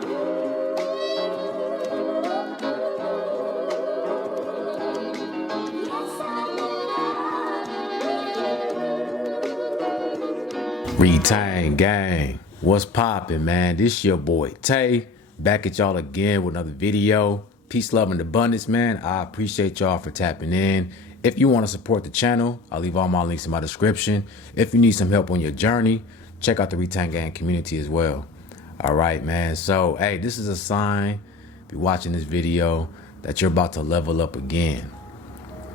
Retain gang, what's poppin', man? This your boy Tay, back at y'all again with another video. Peace, love, and abundance, man. I appreciate y'all for tapping in. If you want to support the channel, I'll leave all my links in my description. If you need some help on your journey, check out the Retain gang community as well. All right, man. So, hey, this is a sign, if you're watching this video, that you're about to level up again.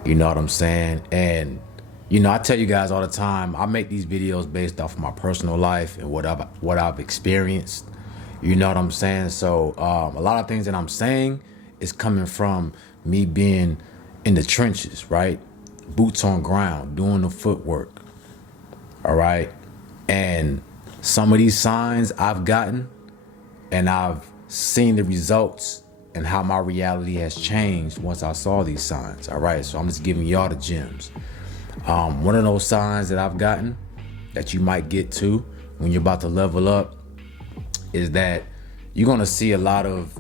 You know what I'm saying? And you know, I tell you guys all the time, I make these videos based off of my personal life and what I've experienced. You know what I'm saying? So a lot of things that I'm saying is coming from me being in the trenches, right? Boots on ground, doing the footwork. All right. And some of these signs I've gotten, and I've seen the results and how my reality has changed once I saw these signs. All right. So I'm just giving y'all the gems. One of those signs that I've gotten that you might get to when you're about to level up is that you're going to see a lot of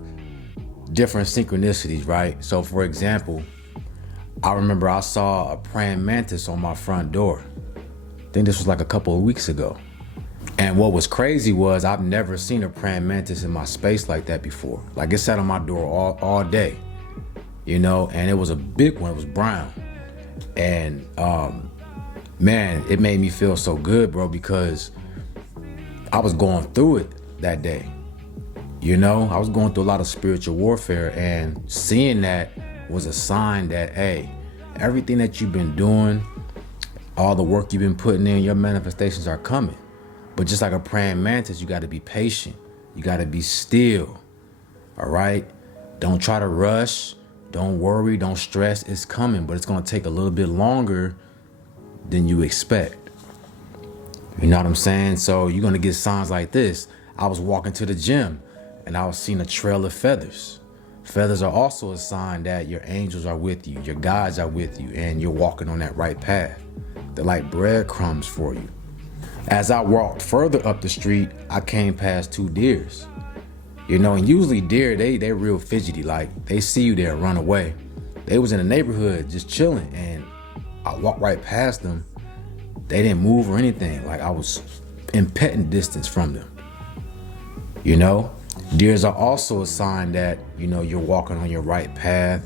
different synchronicities, right? So for example, I remember I saw a praying mantis on my front door. I think this was like a couple of weeks ago. And what was crazy was I've never seen a praying mantis in my space like that before. Like it sat on my door all day, you know, and it was a big one. It was brown. And man, it made me feel so good, bro, because I was going through it that day. You know, I was going through a lot of spiritual warfare, and seeing that was a sign that, hey, everything that you've been doing, all the work you've been putting in, your manifestations are coming. But just like a praying mantis, you got to be patient. You got to be still. All right. Don't try to rush. Don't worry, don't stress, it's coming, but it's gonna take a little bit longer than you expect. You know what I'm saying? So you're gonna get signs like this. I was walking to the gym and I was seeing a trail of feathers. Feathers are also a sign that your angels are with you, your guides are with you, and you're walking on that right path. They're like breadcrumbs for you. As I walked further up the street, I came past two deers. You know, and usually deer, they're real fidgety. Like they see you there, run away. They was in the neighborhood just chilling, and I walked right past them. They didn't move or anything. Like I was in petting distance from them. You know, deers are also a sign that, you know, you're walking on your right path.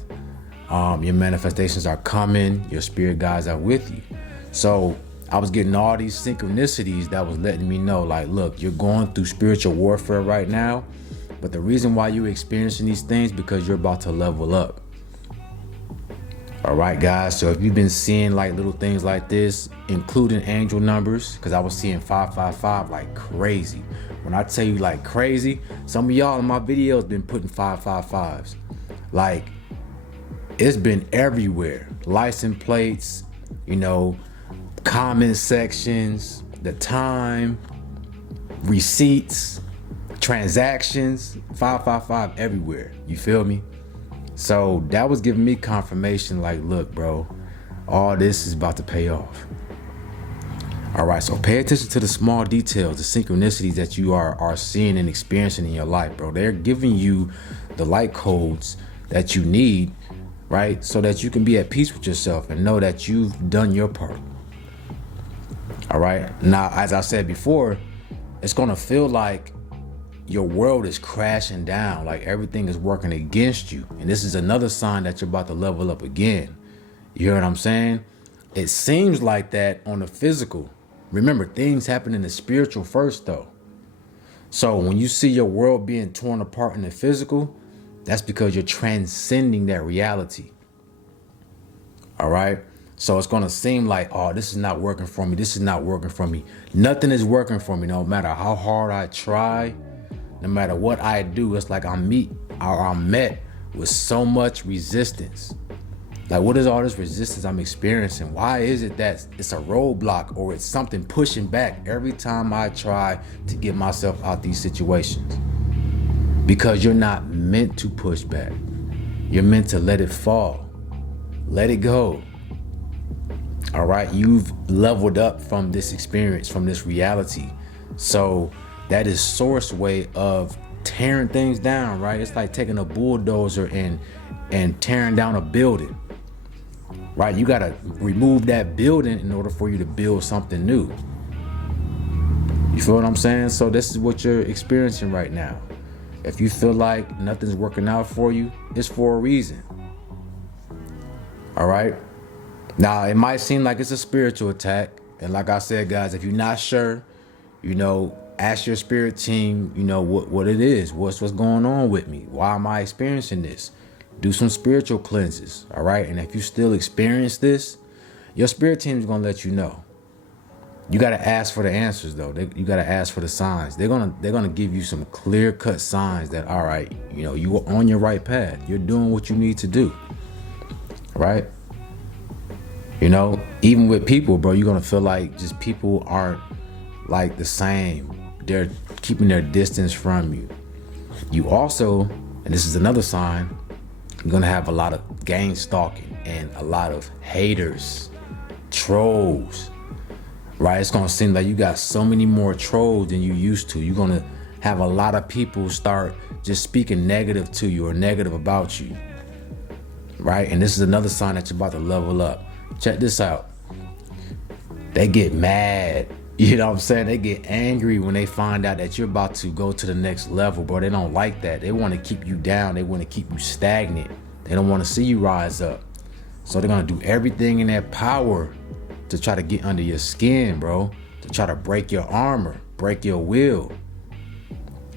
Your manifestations are coming. Your spirit guides are with you. So I was getting all these synchronicities that was letting me know, like, look, you're going through spiritual warfare right now. But the reason why you're experiencing these things because you're about to level up. All right, guys. So if you've been seeing like little things like this, including angel numbers, because I was seeing 555 like crazy. When I tell you like crazy, some of y'all in my videos been putting 555s. Like it's been everywhere. License plates, you know, comment sections, the time, receipts, transactions, 555 everywhere. You feel me? So that was giving me confirmation like, look, bro, all this is about to pay off. All right, so pay attention to the small details, the synchronicities that you are seeing and experiencing in your life, bro. They're giving you the light codes that you need, right? So that you can be at peace with yourself and know that you've done your part. All right. Now, as I said before, it's going to feel like your world is crashing down, like everything is working against you. And this is another sign that you're about to level up again. You hear what I'm saying? It seems like that on the physical. Remember, things happen in the spiritual first, though. So when you see your world being torn apart in the physical, that's because you're transcending that reality. All right? So it's going to seem like, oh, this is not working for me. This is not working for me. Nothing is working for me. No matter how hard I try, no matter what I do, it's like I'm met with so much resistance. Like, what is all this resistance I'm experiencing? Why is it that it's a roadblock or it's something pushing back every time I try to get myself out these situations? Because you're not meant to push back. You're meant to let it fall. Let it go. All right, you've leveled up from this experience, from this reality. So that is Source way of tearing things down, right? It's like taking a bulldozer and tearing down a building, right? You gotta remove that building in order for you to build something new. You feel what I'm saying? So this is what you're experiencing right now. If you feel like nothing's working out for you, it's for a reason. All right? Now, it might seem like it's a spiritual attack. And like I said, guys, if you're not sure, ask your spirit team, what it is. What's going on with me? Why am I experiencing this? Do some spiritual cleanses, all right? And if you still experience this, your spirit team is going to let you know. You got to ask for the answers, though. You got to ask for the signs. They're gonna give you some clear-cut signs that, all right, you are on your right path. You're doing what you need to do, right? Even with people, bro, you're going to feel like just people aren't like the same. They're keeping their distance from you. You also, and this is another sign, you're going to have a lot of gang stalking and a lot of haters, trolls, right? It's going to seem like you got so many more trolls than you used to. You're going to have a lot of people start just speaking negative to you or negative about you, right? And this is another sign that you're about to level up. Check this out. They get mad. You know what I'm saying? They get angry when they find out that you're about to go to the next level, bro. They don't like that. They want to keep you down. They want to keep you stagnant. They don't want to see you rise up. So they're going to do everything in their power to try to get under your skin, bro. To try to break your armor, break your will.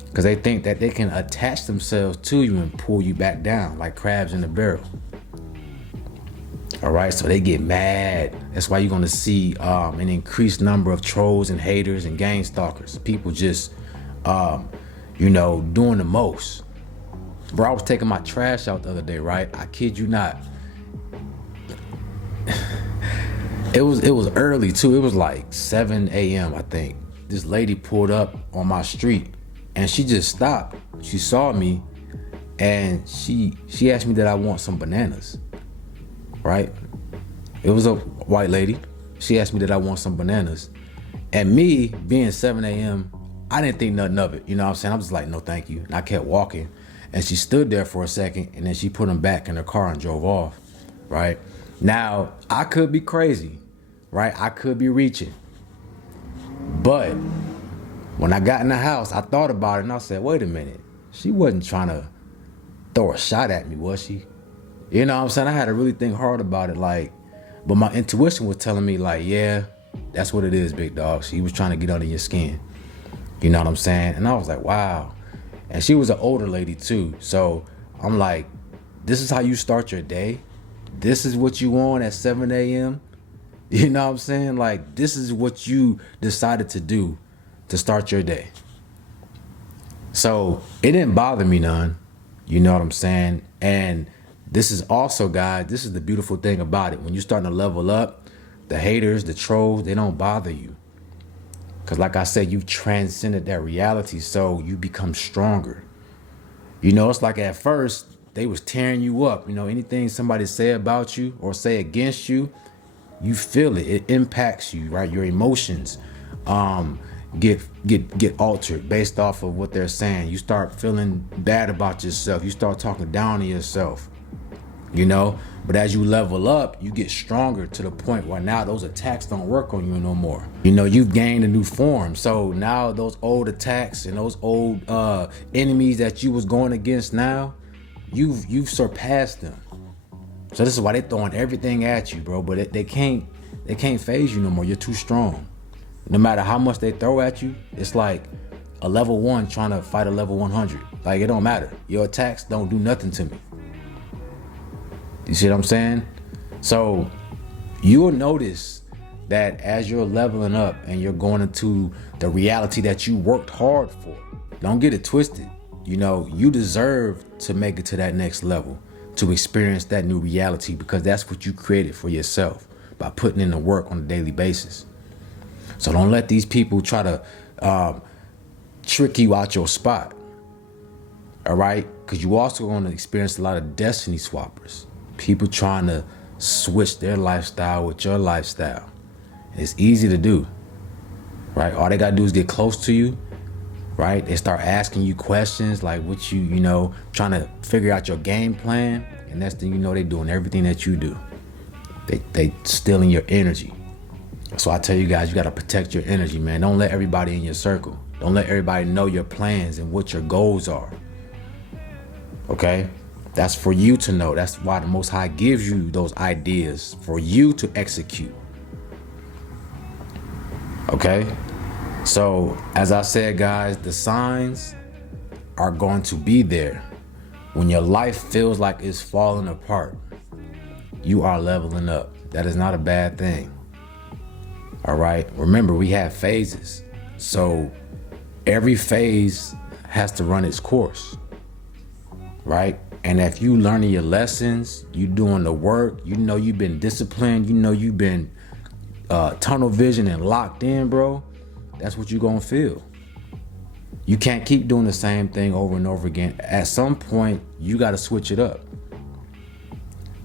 Because they think that they can attach themselves to you and pull you back down like crabs in a barrel. All right, so they get mad. That's why you're going to see an increased number of trolls and haters and gang stalkers. People just, doing the most. Bro, I was taking my trash out the other day, right? I kid you not. It was early too. It was like 7 a.m. I think. This lady pulled up on my street and she just stopped. She saw me and she asked me that I want some bananas. Right? It was a white lady. She asked me that I want some bananas. And me, being 7 a.m., I didn't think nothing of it. You know what I'm saying? I was like, no, thank you. And I kept walking. And she stood there for a second, and then she put them back in her car and drove off. Right? Now, I could be crazy. Right? I could be reaching. But when I got in the house, I thought about it, and I said, wait a minute. She wasn't trying to throw a shot at me, was she? You know what I'm saying? I had to really think hard about it, but my intuition was telling me, yeah, that's what it is, big dog. She was trying to get under your skin. You know what I'm saying? And I was like, wow. And she was an older lady too. So I'm like, this is how you start your day? This is what you want at 7 a.m.? You know what I'm saying? Like, this is what you decided to do to start your day. So it didn't bother me none. You know what I'm saying? And this is also, guys, this is the beautiful thing about it. When you're starting to level up, the haters, the trolls, they don't bother you. Because like I said, you've transcended that reality, so you become stronger. It's like at first, they was tearing you up. Anything somebody say about you or say against you, you feel it. It impacts you, right? Your emotions get altered based off of what they're saying. You start feeling bad about yourself. You start talking down to yourself. But as you level up, you get stronger to the point where now those attacks don't work on you no more. You've gained a new form. So now those old attacks and those old enemies that you was going against now, you've surpassed them. So this is why they throwing everything at you, bro. But they can't phase you no more. You're too strong. No matter how much they throw at you, it's like a level 1 trying to fight a level 100. Like, it don't matter. Your attacks don't do nothing to me. You see what I'm saying? So you'll notice that as you're leveling up and you're going into the reality that you worked hard for, don't get it twisted. You deserve to make it to that next level, to experience that new reality, because that's what you created for yourself by putting in the work on a daily basis. So don't let these people try to trick you out your spot. All right? Because you also going to experience a lot of destiny swappers. People trying to switch their lifestyle with your lifestyle. It's easy to do, right? All they got to do is get close to you right? They start asking you questions like what you know, trying to figure out your game plan. And next thing you know, they doing everything that you do. They stealing your energy. So I tell you guys, you got to protect your energy, man. Don't let everybody in your circle. Don't let everybody know your plans and what your goals are. Okay? That's for you to know. That's why the Most High gives you those ideas for you to execute. Okay? So, as I said, guys, the signs are going to be there. When your life feels like it's falling apart, you are leveling up. That is not a bad thing. All right? Remember, we have phases. So, every phase has to run its course. Right? And if you learning your lessons, you doing the work, you know you've been disciplined, you know you've been tunnel vision and locked in, bro, that's what you're gonna feel. You can't keep doing the same thing over and over again. At some point, you gotta switch it up.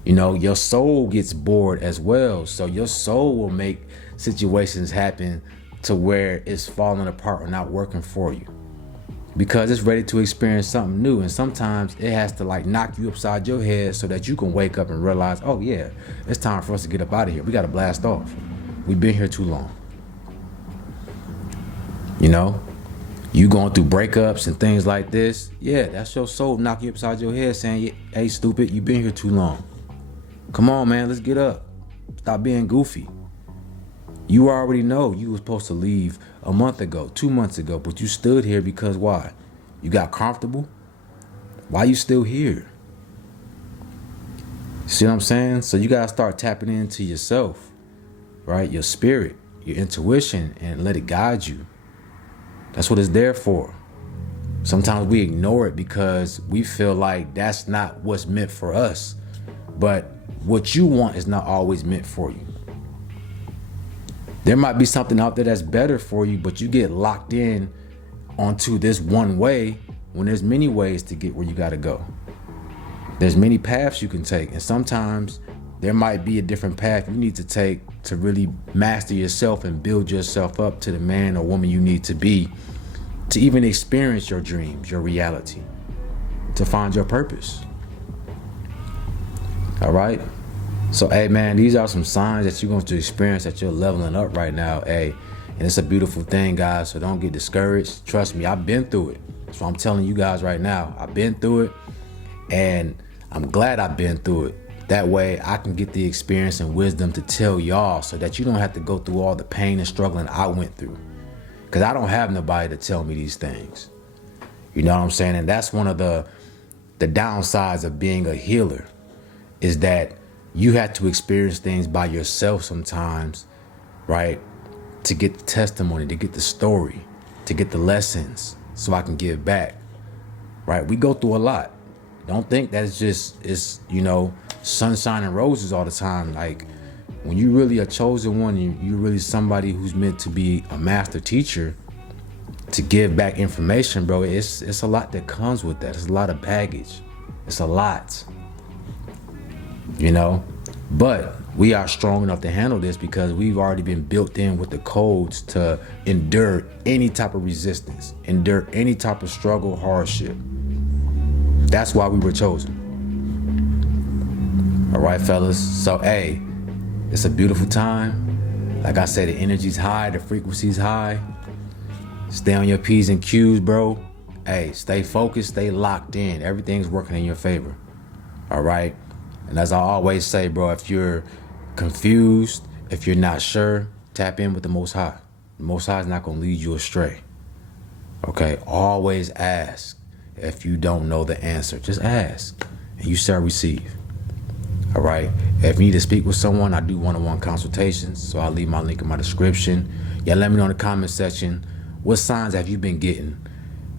You know, your soul gets bored as well. So your soul will make situations happen to where it's falling apart or not working for you, because it's ready to experience something new. And sometimes it has to like knock you upside your head so that you can wake up and realize, oh yeah, it's time for us to get up out of here. We got to blast off. We've been here too long. You know, you going through breakups and things like this. Yeah, that's your soul knocking you upside your head saying, hey, stupid, you've been here too long. Come on, man, let's get up. Stop being goofy. You already know you were supposed to leave a month ago, 2 months ago, but you stood here because why? You got comfortable? Why you still here? See what I'm saying? So you gotta start tapping into yourself, right? Your spirit, your intuition, and let it guide you. That's what it's there for. Sometimes we ignore it because we feel like that's not what's meant for us. But what you want is not always meant for you. There might be something out there that's better for you, but you get locked in onto this one way when there's many ways to get where you gotta go. There's many paths you can take, and sometimes there might be a different path you need to take to really master yourself and build yourself up to the man or woman you need to be, to even experience your dreams, your reality, to find your purpose. All right? So, hey, man, these are some signs that you're going to experience that you're leveling up right now, hey. And it's a beautiful thing, guys, so don't get discouraged. Trust me, I've been through it. So I'm telling you guys right now, I've been through it, and I'm glad I've been through it. That way, I can get the experience and wisdom to tell y'all so that you don't have to go through all the pain and struggling I went through. Because I don't have nobody to tell me these things. You know what I'm saying? And that's one of the downsides of being a healer, is that you have to experience things by yourself sometimes, right? To get the testimony, to get the story, to get the lessons, so I can give back, right? We go through a lot. Don't think that it's you know, sunshine and roses all the time. Like, when you really a chosen one, you really somebody who's meant to be a master teacher, to give back information, bro, it's a lot that comes with that. It's a lot of baggage. It's a lot. You know, but we are strong enough to handle this because we've already been built in with the codes to endure any type of resistance, endure any type of struggle, hardship. That's why we were chosen. All right, fellas. So, hey, it's a beautiful time. Like I said, the energy's high, the frequency's high. Stay on your P's and Q's, bro. Hey, stay focused, stay locked in. Everything's working in your favor. All right. And as I always say, bro, if you're confused, if you're not sure, tap in with the Most High. The Most High is not going to lead you astray. Okay? Always ask. If you don't know the answer, just ask, and you shall receive. All right? If you need to speak with someone, I do one-on-one consultations, so I'll leave my link in my description. Yeah, let me know in the comment section, what signs have you been getting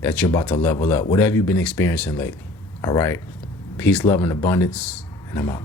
that you're about to level up? What have you been experiencing lately? All right? Peace, love, and abundance. And I'm out.